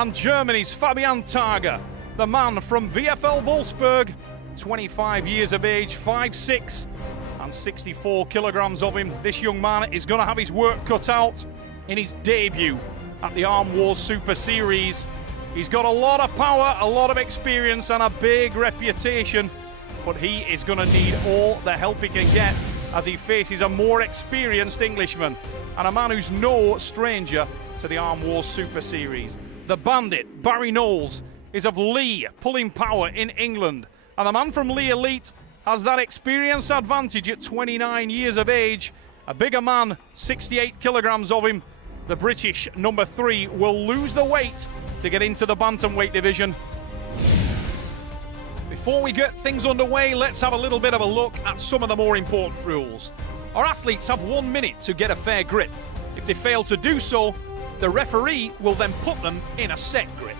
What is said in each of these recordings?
and Germany's Fabian Targer, the man from VfL Wolfsburg, 25 years of age, 5'6", and 64 kilograms of him. This young man is going to have his work cut out in his debut at the Arm Wars Super Series. He's got a lot of power, a lot of experience, and a big reputation, but he is going to need all the help he can get as he faces a more experienced Englishman and a man who's no stranger to the Arm Wars Super Series. The bandit, Barry Knowles, is of Lee pulling power in England, and the man from Lee Elite has that experience advantage at 29 years of age. A bigger man, 68 kilograms of him. The British number 3 will lose the weight to get into the bantamweight division. Before we get things underway, let's have a little bit of a look at some of the more important rules. Our athletes have 1 minute to get a fair grip. If they fail to do so, the referee will then put them in a set grip.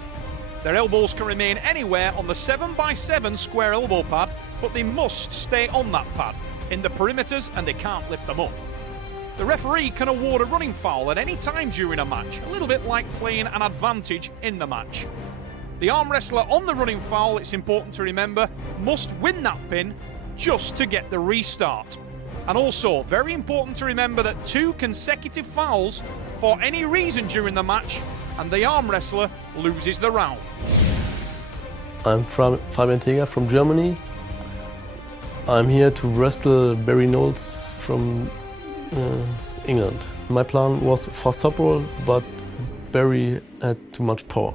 Their elbows can remain anywhere on the 7x7 square elbow pad, but they must stay on that pad, in the perimeters, and they can't lift them up. The referee can award a running foul at any time during a match, a little bit like playing an advantage in the match. The arm wrestler on the running foul, it's important to remember, must win that pin just to get the restart. And also, very important to remember that 2 consecutive fouls for any reason during the match, and the arm wrestler loses the round. I'm Fabian Targer from Germany. I'm here to wrestle Barry Knowles from England. My plan was for top roll, but Barry had too much power.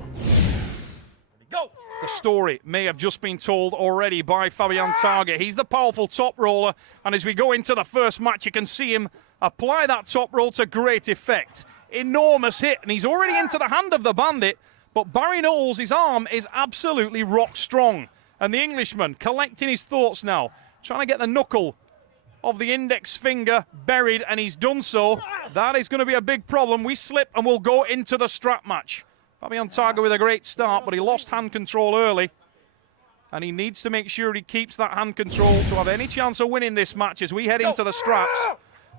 The story may have just been told already by Fabian Targer. He's the powerful top roller, and as we go into the first match, you can see him apply that top roll to great effect. Enormous hit, and he's already into the hand of the bandit, but Barry Knowles, his arm is absolutely rock strong. And the Englishman collecting his thoughts now, trying to get the knuckle of the index finger buried, and he's done so. That is going to be a big problem. We slip and we'll go into the strap match. Fabian Targer with a great start, but he lost hand control early, and he needs to make sure he keeps that hand control to have any chance of winning this match as we head into the straps.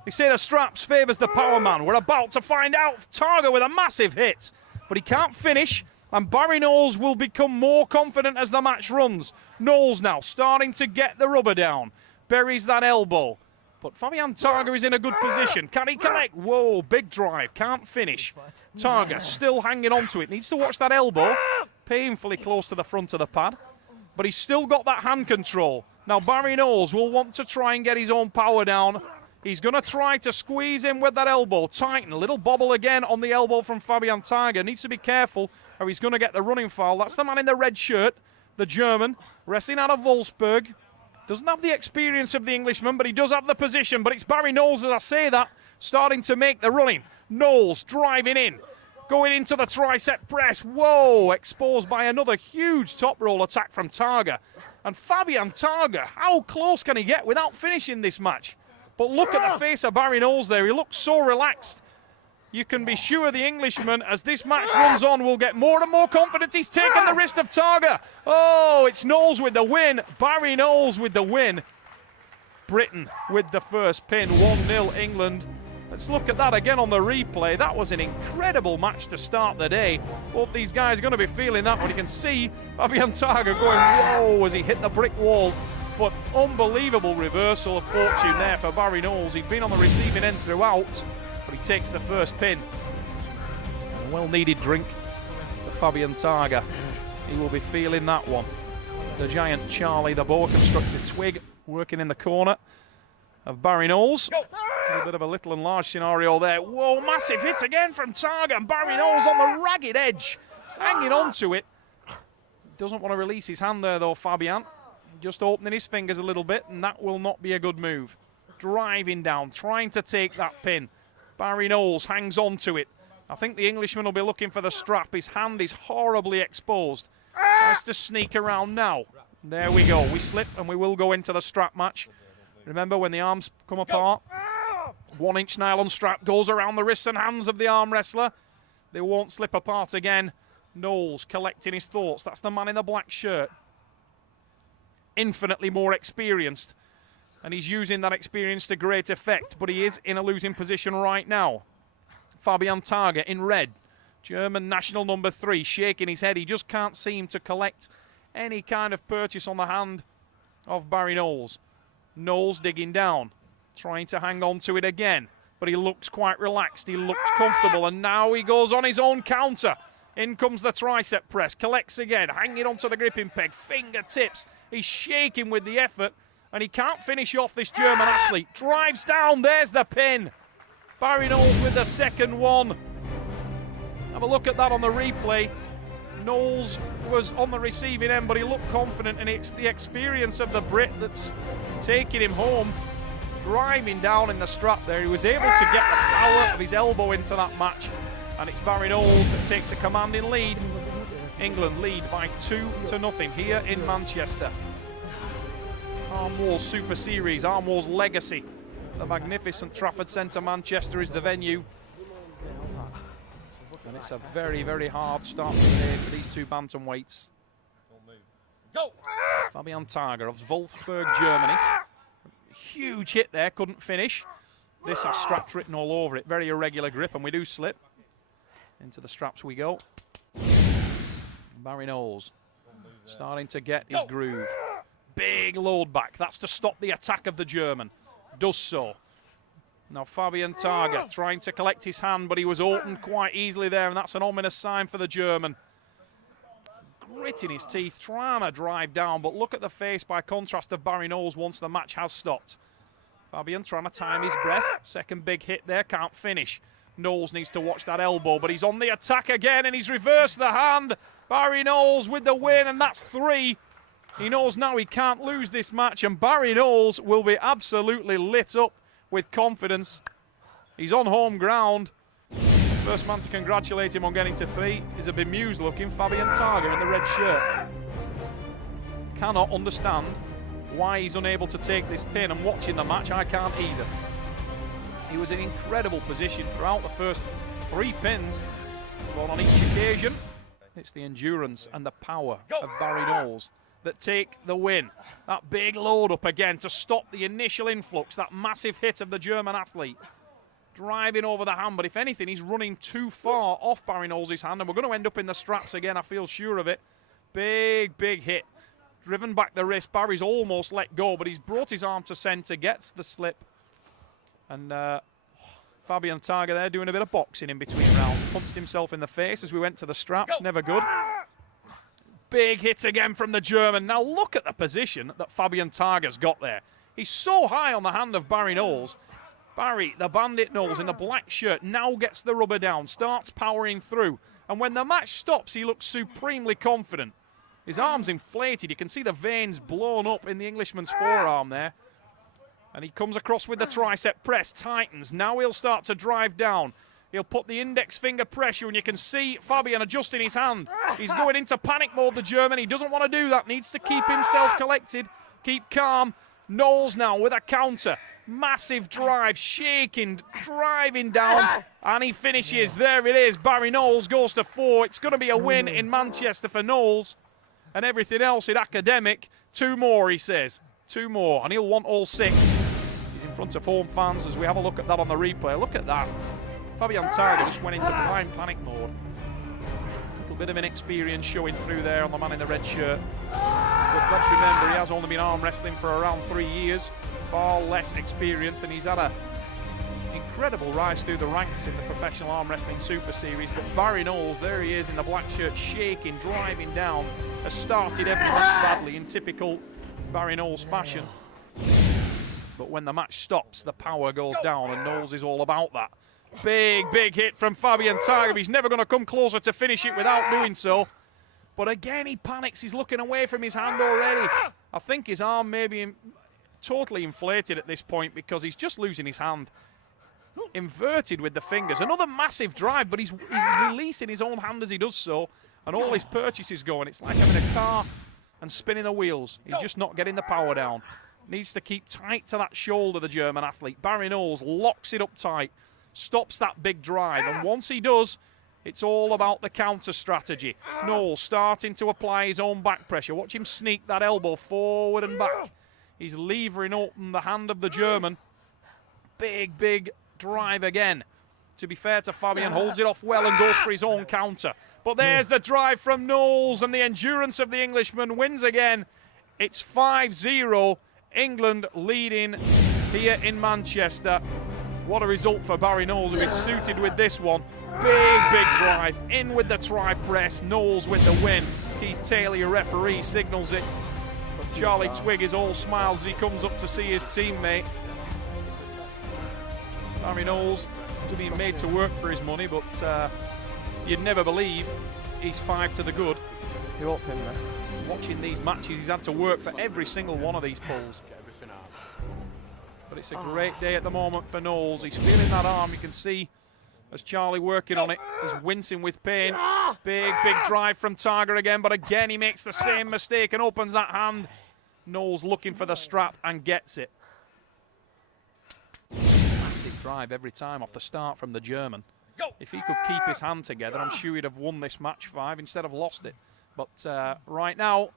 They say the straps favours the power man. We're about to find out. Targer with a massive hit, but he can't finish, and Barry Knowles will become more confident as the match runs. Knowles now starting to get the rubber down, buries that elbow, but Fabian Targer is in a good position. Can he connect? Whoa, big drive, can't finish. Targer still hanging on to it, needs to watch that elbow, painfully close to the front of the pad, but he's still got that hand control. Now Barry Knowles will want to try and get his own power down. He's going to try to squeeze in with that elbow, tighten, a little bobble again on the elbow from Fabian Targer. Needs to be careful or he's going to get the running foul. That's the man in the red shirt, the German, wrestling out of Wolfsburg. Doesn't have the experience of the Englishman, but he does have the position. But it's Barry Knowles, as I say that, starting to make the running. Knowles driving in, going into the tricep press. Whoa, exposed by another huge top roll attack from Targer. And Fabian Targer, how close can he get without finishing this match? But look at the face of Barry Knowles there. He looks so relaxed. You can be sure the Englishman, as this match runs on, will get more and more confident. He's taken the wrist of Targer. Oh, it's Knowles with the win. Barry Knowles with the win. Britain with the first pin. 1-0 England. Let's look at that again on the replay. That was an incredible match to start the day. Both these guys are going to be feeling that one. You can see Fabian Targer going, whoa, as he hit the brick wall. But unbelievable reversal of fortune there for Barry Knowles. He'd been on the receiving end throughout, but he takes the first pin. A well-needed drink for Fabian Targer. He will be feeling that one. The giant Charlie, the boa-constructed twig, working in the corner of Barry Knowles. A bit of a little and large scenario there. Whoa, massive hit again from Targer, and Barry Knowles on the ragged edge, hanging on to it. Doesn't want to release his hand there though, Fabian. Just opening his fingers a little bit, and that will not be a good move. Driving down, trying to take that pin. Barry Knowles hangs on to it. I think the Englishman will be looking for the strap. His hand is horribly exposed. Tries to sneak around now. There we go. We slip and we will go into the strap match. Remember, when the arms come apart, 1-inch nylon strap goes around the wrists and hands of the arm wrestler. They won't slip apart again. Knowles collecting his thoughts. That's the man in the black shirt. Infinitely more experienced, and he's using that experience to great effect, but he is in a losing position right now. Fabian Targer in red, German national number 3 shaking his head. He just can't seem to collect any kind of purchase on the hand of Barry Knowles. Knowles digging down, trying to hang on to it again, but he looks quite relaxed. He looks comfortable, and now he goes on his own counter. In comes the tricep press, collects again, hanging onto the gripping peg, fingertips. He's shaking with the effort, and he can't finish off this German athlete. Drives down, there's the pin. Barry Knowles with the second one. Have a look at that on the replay. Knowles was on the receiving end, but he looked confident, and it's the experience of the Brit that's taking him home. Driving down in the strap there, he was able to get the power of his elbow into that match, and it's Barry Knowles that takes a commanding lead. England lead by 2-0 here in Manchester. Armwrestling Super Series, Armwrestling's legacy. The magnificent Trafford Centre, Manchester is the venue. And it's a very, very hard start to the day for these two bantamweights. Go! Fabian Targer of Wolfsburg, Germany. Huge hit there, couldn't finish. This has straps written all over it. Very irregular grip, and we do slip. Into the straps we go. Barry Knowles starting to get his groove. Big load back. That's to stop the attack of the German. Does so. Now Fabian Targer trying to collect his hand, but he was opened quite easily there, and that's an ominous sign for the German. Gritting his teeth, trying to drive down, but look at the face by contrast of Barry Knowles once the match has stopped. Fabian trying to time his breath. Second big hit there, can't finish. Knowles needs to watch that elbow, but he's on the attack again, and he's reversed the hand. Barry Knowles with the win, and that's 3. He knows now he can't lose this match, and Barry Knowles will be absolutely lit up with confidence. He's on home ground. First man to congratulate him on getting to 3 is a bemused looking Fabian Targer in the red shirt. Cannot understand why he's unable to take this pin, and watching the match I can't either. He was in incredible position throughout the first 3 pins, one on each occasion. It's the endurance and the power of Barry Knowles that take the win. That big load up again to stop the initial influx, that massive hit of the German athlete. Driving over the hand, but if anything, he's running too far off Barry Knowles' hand, and we're going to end up in the straps again, I feel sure of it. Big, big hit. Driven back the wrist, Barry's almost let go, but he's brought his arm to centre, gets the slip. And Fabian Targer there doing a bit of boxing in between rounds. Punched himself in the face as we went to the straps, never good. Big hit again from the German. Now look at the position that Fabian Targer's got there. He's so high on the hand of Barry Knowles. Barry, the bandit Knowles in the black shirt, now gets the rubber down, starts powering through. And when the match stops, he looks supremely confident. His arm's inflated. You can see the veins blown up in the Englishman's forearm there. And he comes across with the tricep press, tightens. Now he'll start to drive down. He'll put the index finger pressure, and you can see Fabian adjusting his hand. He's going into panic mode, the German. He doesn't want to do that. Needs to keep himself collected, keep calm. Knowles now with a counter. Massive drive, shaking, driving down, and he finishes. There it is. Barry Knowles goes to 4. It's going to be a win in Manchester for Knowles. And everything else in academic. 2 more, he says. 2 more, and he'll want all 6. He's in front of home fans as we have a look at that on the replay. Look at that. Fabian Targer just went into blind panic mode. A little bit of inexperience showing through there on the man in the red shirt. But let's remember, he has only been arm wrestling for around 3 years. Far less experience, and he's had an incredible rise through the ranks in the professional arm wrestling Super Series. But Barry Knowles, there he is in the black shirt, shaking, driving down, has started every match badly in typical Barry Knowles fashion. But when the match stops, the power goes down, and Knowles is all about that. Big, big hit from Fabian Targer. He's never going to come closer to finish it without doing so. But again, he panics. He's looking away from his hand already. I think his arm may be totally inflated at this point because he's just losing his hand. Inverted with the fingers. Another massive drive, but he's releasing his own hand as he does so. And all his purchases going. It's like having a car and spinning the wheels. He's just not getting the power down. Needs to keep tight to that shoulder, the German athlete. Barry Knowles locks it up tight. Stops that big drive, and once he does, it's all about the counter strategy. Knowles starting to apply his own back pressure. Watch him sneak that elbow forward and back. He's levering open the hand of the German. Big, big drive again. to be fair to Fabian, holds it off well and goes for his own counter. But there's the drive from Knowles, and the endurance of the Englishman wins again. It's 5-0, England leading here in Manchester. What a result for Barry Knowles, who is suited with this one. Big drive, in with the tri-press, Knowles with the win. Keith Taylor, your referee, signals it. But Charlie Twigg is all smiles as he comes up to see his teammate. Barry Knowles is being made to work for his money, but you'd never believe he's 5 to the good. You're up in there. Watching these matches, he's had to work for every single one of these pulls. But it's a great day at the moment for Knowles. He's feeling that arm, you can see as Charlie working on it. He's wincing with pain. Big drive from Targa again, but again he makes the same mistake and opens that hand. Knowles looking for the strap and gets it. Massive drive every time off the start from the German. If he could keep his hand together, I'm sure he'd have won this match 5 instead of lost it. But right now,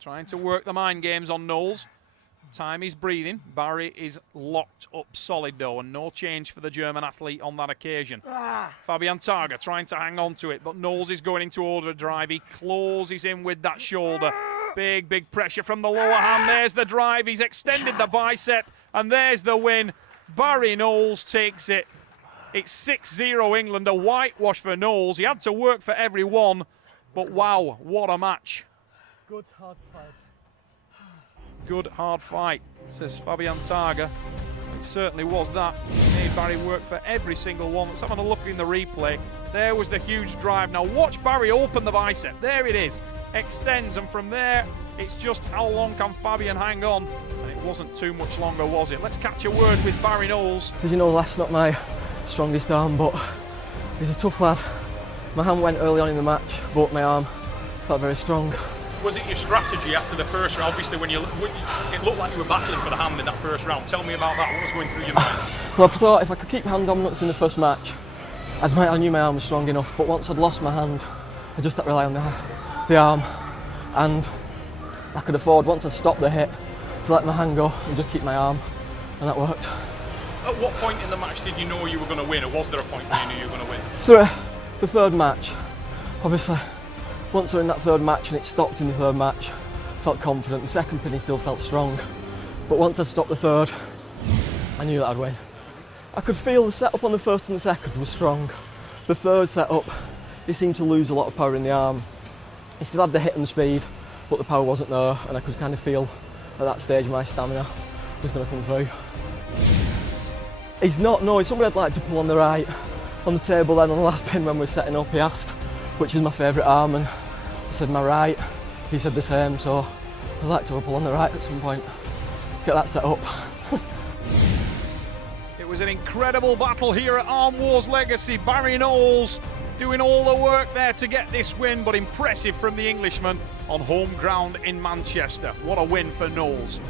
trying to work the mind games on Knowles. Time is breathing. Barry is locked up solid though, and no change for the German athlete on that occasion. Fabian Targa trying to hang on to it, but Knowles is going into overdrive. He closes in with that shoulder. Big pressure from the lower hand. There's the drive. He's extended the bicep, and there's the win. Barry Knowles takes it. It's 6-0 England, a whitewash for Knowles. He had to work for every one, but wow, what a match. Good hard fight. Good hard fight, says Fabian Targa. It certainly was that. Made Barry work for every single one. Let's have a look in the replay. There was the huge drive. Now watch Barry open the bicep. There it is. Extends, and from there, it's just how long can Fabian hang on? And it wasn't too much longer, was it? Let's catch a word with Barry Knowles. As you know, left's not my strongest arm, but he's a tough lad. My hand went early on in the match, but my arm felt very strong. Was it your strategy after the first round? Obviously, when it looked like you were battling for the hand in that first round. Tell me about that. What was going through your mind? Well, I thought if I could keep hand dominance in the first match, I knew my arm was strong enough. But once I'd lost my hand, I just had to rely on the arm, and I could afford, once I stopped the hit, to let my hand go and just keep my arm, and that worked. At what point in the match did you know you were going to win, or was there a point where you knew you were going to win? Through the third match, obviously. Once we're in that third match and it stopped in the third match, I felt confident. The second pin, he still felt strong. But once I stopped the third, I knew that I'd win. I could feel the setup on the first and the second was strong. The third setup, he seemed to lose a lot of power in the arm. He still had the hit and speed, but the power wasn't there, and I could kind of feel at that stage my stamina was going to come through. He's somebody I'd like to pull on the right. On the table then, on the last pin when we were setting up, he asked which is my favourite arm, and I said my right. He said the same, so I'd like to pull on the right at some point, get that set up. It was an incredible battle here at Arm Wars Legacy. Barry Knowles doing all the work there to get this win, but impressive from the Englishman on home ground in Manchester. What a win for Knowles.